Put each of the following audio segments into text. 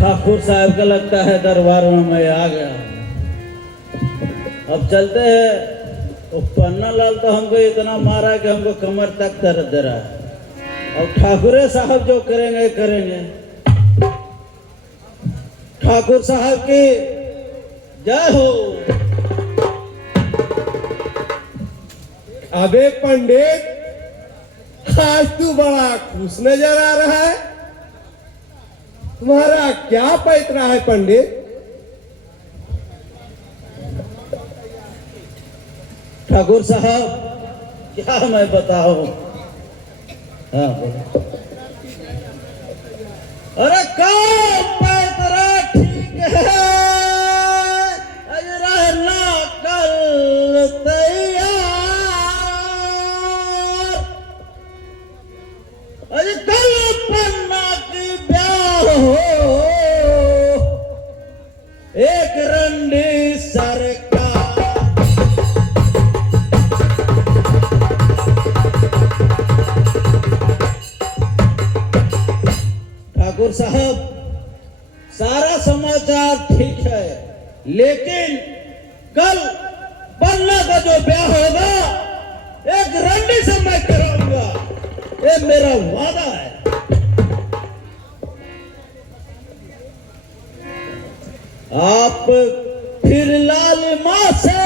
ठाकुर साहब का लगता है दरबार में मैं आ गया। अब चलते हैं। वो पन्ना लाल तो हमको इतना मारा कि हमको कमर तक दर्द दे रहा है। अब ठाकुरे साहब जो करेंगे करेंगे। ठाकुर साहब की जय हो। अबे पंडित, आज तू बड़ा खुश नजर आ रहा है। तुम्हारा क्या पैतरा है पंडित? ठाकुर साहब क्या मैं बताऊं। हाँ बोलो। अरे काम पैतरा ठीक है, आज रहना कल तैयार। आज कल पन्ना की ब्याह हो, एक रंडी सरकार। ठाकुर साहब सारा समाचार ठीक है, लेकिन कल पन्ना का जो ब्याह होगा एक रंडी से मैं कराऊंगा, ये मेरा वादा है। आप फिर लाल माँ से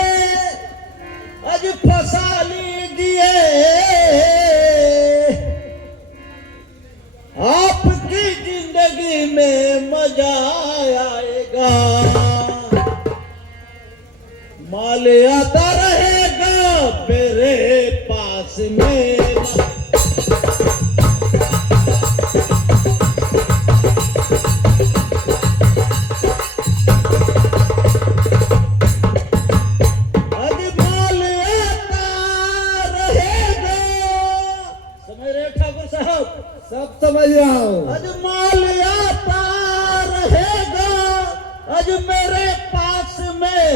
आज फंसा लीजिए, आपकी जिंदगी में मजा आएगा। माल आता रहेगा मेरे पास में। आज माल आता रहेगा, समझ रहे ठाकुर साहब? सब समझ रहा हूँ। आज माल आता रहेगा आज मेरे पास में।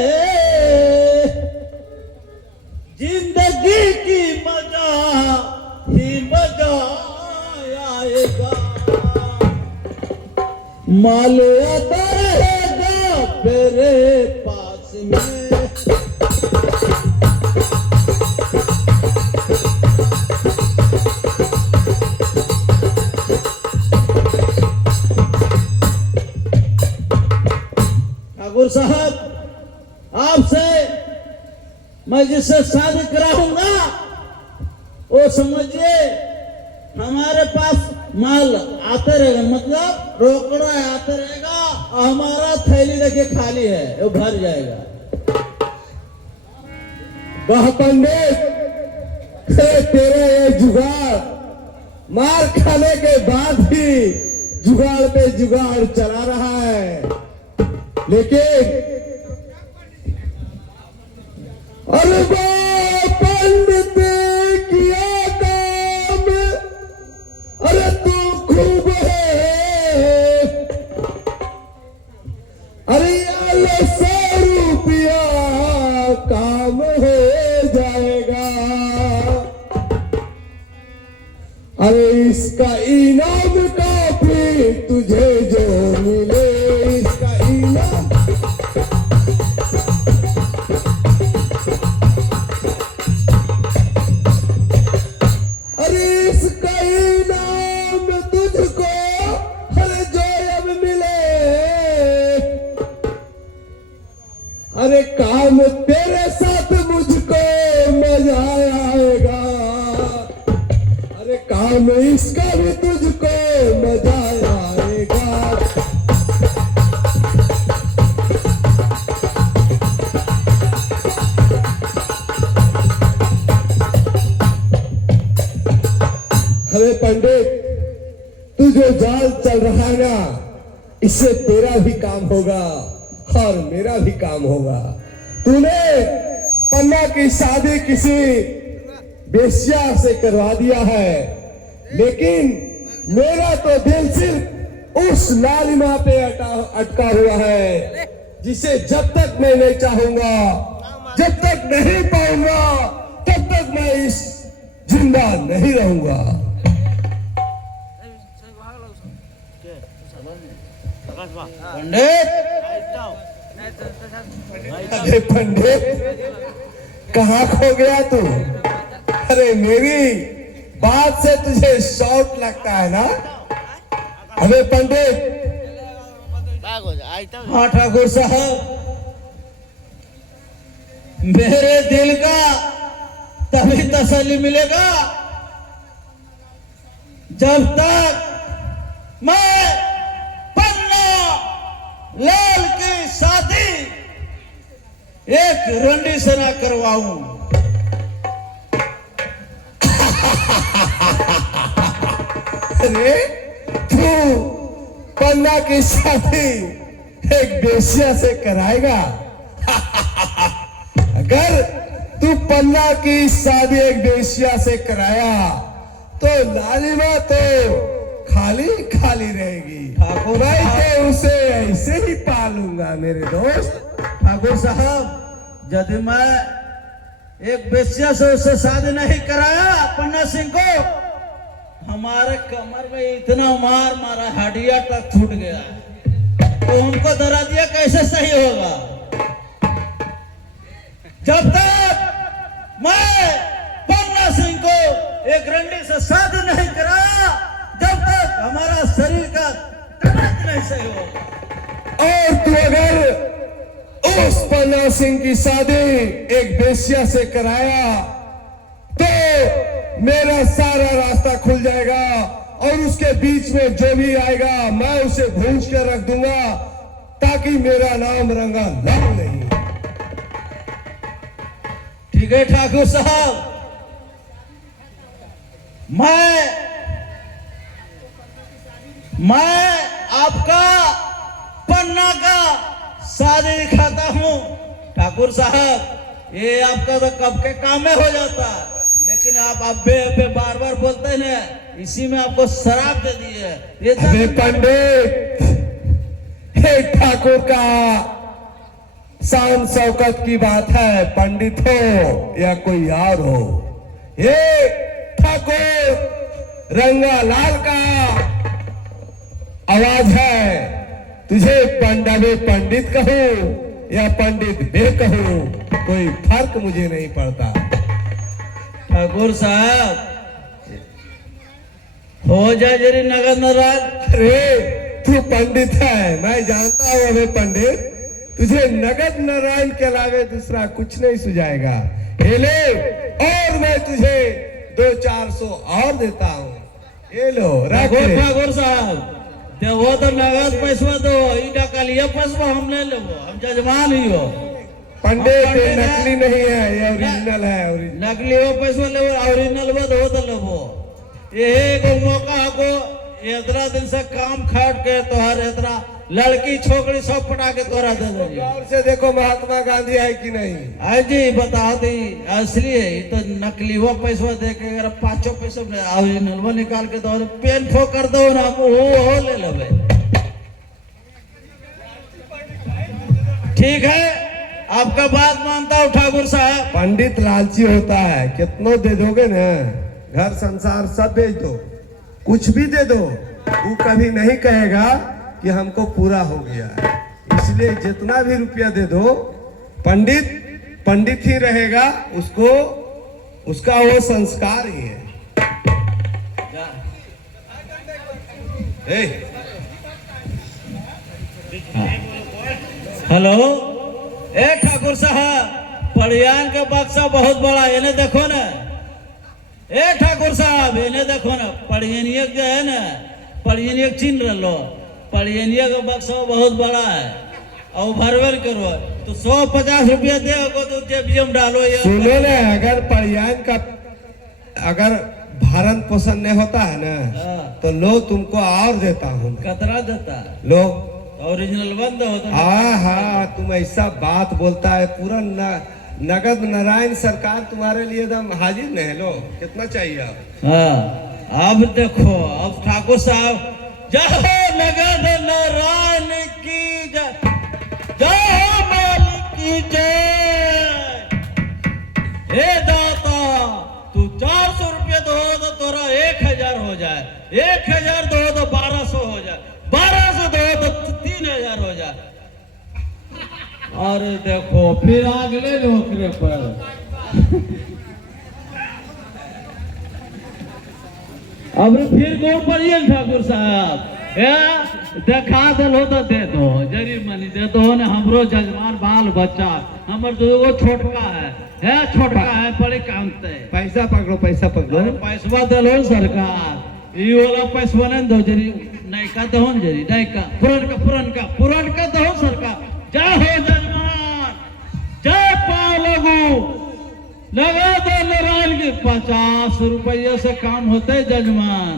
जिंदगी की मजा ही मजा आएगा। माल आता रहेगा मेरे पास में। ठाकुर साहब आपसे मैं जिससे शादी कराऊंगा वो समझिए हमारे पास माल आते रहेगा, मतलब रोकड़ा आते रहेगा और हमारा थैली देखिए खाली है, वो भर जाएगा। वह पंडित, तेरा ये जुगाड़ मार खाने के बाद भी जुगाड़ पे जुगाड़ चला रहा है। लेकिन अरे पंडित किया काम, अरे तू खूब है। अरे 100 रुपया काम हो जाएगा। अरे इसका इनाम काफी तुझे जो मिले, इसका इनाम। अरे इसका इनाम तुझको अरे जो अब मिले। अरे काम तेरे साथ मुझको मजा आएगा। अरे काम इसका भी तुझको मजा आएगा। अरे पंडित, तू जो जाल चल रहा है ना, इससे तेरा भी काम होगा और मेरा भी काम होगा। तूने पन्ना की शादी किसी बेश्या से करवा दिया है, लेकिन मेरा तो दिल सिर्फ उस लालिमा पे अटका हुआ है, जिसे जब तक मैं नहीं चाहूंगा, जब तक नहीं पाऊंगा, तब तक मैं इस जिंदा नहीं रहूंगा। पंडित अरे पंडित, कहाँ खो गया तू? अरे मेरी बात से तुझे शौक लगता है ना? अबे पंडित। हाँ ठाकुर साहब, मेरे दिल का तभी तसल्ली मिलेगा जब तक मैं पन्ना लाल की शादी एक रंडी से ना करवाऊं। अरे तू पन्ना की शादी एक बेश्या से कराएगा? अगर तू पन्ना की शादी एक बेश्या से कराया तो लालिमा तो खाली खाली रहेगी। ठाकुर मैं साहब, तो उसे ऐसे ही पालूंगा मेरे दोस्त। ठाकुर साहब, यदि मैं एक बेश्या से उससे शादी नहीं कराया पन्ना सिंह को, हमारे कमर में इतना मार मारा हड्डियां तक छूट गया है, तो उनको दरा दिया कैसे सही होगा? जब तक मैं पन्ना सिंह को एक रंडी से शादी नहीं कराया, जब तक हमारा शरीर का तबीयत नहीं सही होगा। और तू अगर उस पन्ना सिंह की शादी एक बेश्या से कराया तो मेरा सारा रास्ता खुल जाएगा और उसके बीच में जो भी आएगा मैं उसे भूंज कर रख दूंगा, ताकि मेरा नाम रंगा लाल नहीं। ठीक है ठाकुर साहब, मैं आपका पन्ना का शादी दिखाता हूँ। ठाकुर साहब, ये आपका तो कब के काम में हो जाता, लेकिन आप अबे बार बार बोलते हैं ना, इसी में आपको शराब दे दी है। ये अबे पंडित, हे ठाकुर का शान शौकत की बात है, पंडित हो या कोई और हो, ये ठाकुर रंगा लाल का आवाज है। तुझे पंडित कहूं या पंडित बे कहूं, कोई फर्क मुझे नहीं पड़ता। ठाकुर साहब, हो जाए जरी नगद नारायण। अरे तू पंडित है, मैं जानता हूं। अबे पंडित, तुझे नगद नारायण के अलावे दूसरा कुछ नहीं सुझाएगा। ये ले, और मैं तुझे 200-400 और देता हूँ। ये लो रख ले। ठाकुर साहब, वो तो नगद पैसा दो, इटा कलिया पैसा हम ले लेबो, हम जजमान ही हो। पंडित ये नकली नहीं है, ये ओरिजिनल है। ओरिजिनल नकली वो पैसा लेबो, ओरिजिनल वो तो लेबो। ये को मौका को इतना दिन से काम खाट के तोहर इतना लड़की छोकरी सब पटा के तोरा दे दे। और से देखो महात्मा गांधी है कि नहीं? आई जी बता दी, असली है ये तो नकली वो पैसा दे के, अगर 5 पैसा ओरिजिनल वो निकाल के तो पेन ठो कर दो ना, वो ले लेबे। ठीक है, आपका बात मानता हूँ ठाकुर साहब। पंडित लालची होता है, कितनो दे दोगे ना, घर संसार सब बेच दो, कुछ भी दे दो, वो कभी नहीं कहेगा कि हमको पूरा हो गया। इसलिए जितना भी रुपया दे दो, पंडित ही रहेगा, उसको उसका वो संस्कार ही है। हेलो, ए ठाकुर साहब, पड़ियान का बक्सा बहुत बड़ा, इन्हें देखो ना। ए ठाकुर साहब, इन्हें देखो ना, पड़ियनिया जो है ना, पड़ियनिया चिन्ह रहो, पड़ियनिया का बक्सा बहुत बड़ा है और भरवर करो तो 150 रुपया दे तो जेबीएम डालो। ये सुनो ना, अगर पड़ियान का अगर भरण पोषण नहीं होता है ना, तो लो तुमको और देता हूँ। कतरा देता लो ओरिजिनल बंद होता। हाँ, तुम ऐसा बात बोलता है, पूरा नगद नारायण सरकार तुम्हारे लिए एकदम हाजिर नहीं। लो कितना चाहिए आप? हाँ, अब देखो, अब ठाकुर साहब, जय नगद नारायण की जय, जय मालिक की जय। हे दाता, तू 400 रुपये दो तो तोरा 1000 हो जाए, 1000 दो तो 1200 हो जाए, 1200 अरे देखो फिर अगले नौकरी पर अब फिर कौन पड़िए ठाकुर साहब देखा दलो तो दे दो जरी मनी दे दो ने हमरो जजमान बाल बच्चा हमर दूगो छोटका है छोटका है बड़े कामते पैसा पकड़ो अरे पैसवा दलो सरकार ई वाला पैसवा नहीं दो जरी नैका दो जरी नैका पुरनका दो सरकार जय हो जजमान जय पाव लगू लगा दो नारायण के 50 रुपये से काम होते जजमान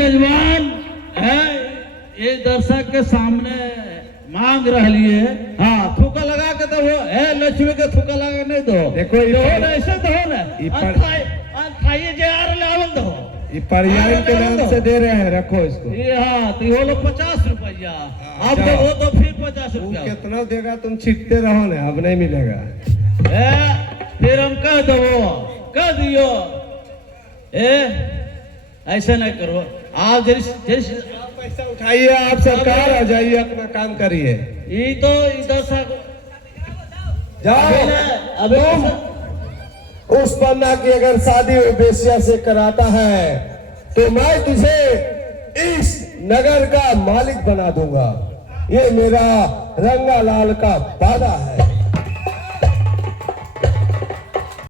जजमान ये दर्शक के सामने मांग रही है। हाँ थूका लगा के दो लक्ष्मी के थूका लगा नहीं दो देखो ऐसे दो ना खाइए जे आर लेवल दो ये पर्याय के नाम से दे रहे हैं, रखो इसको। ये हाँ तो वो लोग 50 रुपया अब तो वो तो फिर 50 रुपया कितना देगा तुम छिटते रहो ना, अब नहीं मिलेगा। फिर हम कह दियो ऐसे नहीं करो आप जैसे पैसा उठाइए, आप सरकार आ जाइए, अपना काम करिए। ये तो इधर से जाओ अबे उस पन्ना की अगर शादी बेसिया से कराता है तो मैं तुझे इस नगर का मालिक बना दूंगा। ये मेरा रंगालाल का वादा है।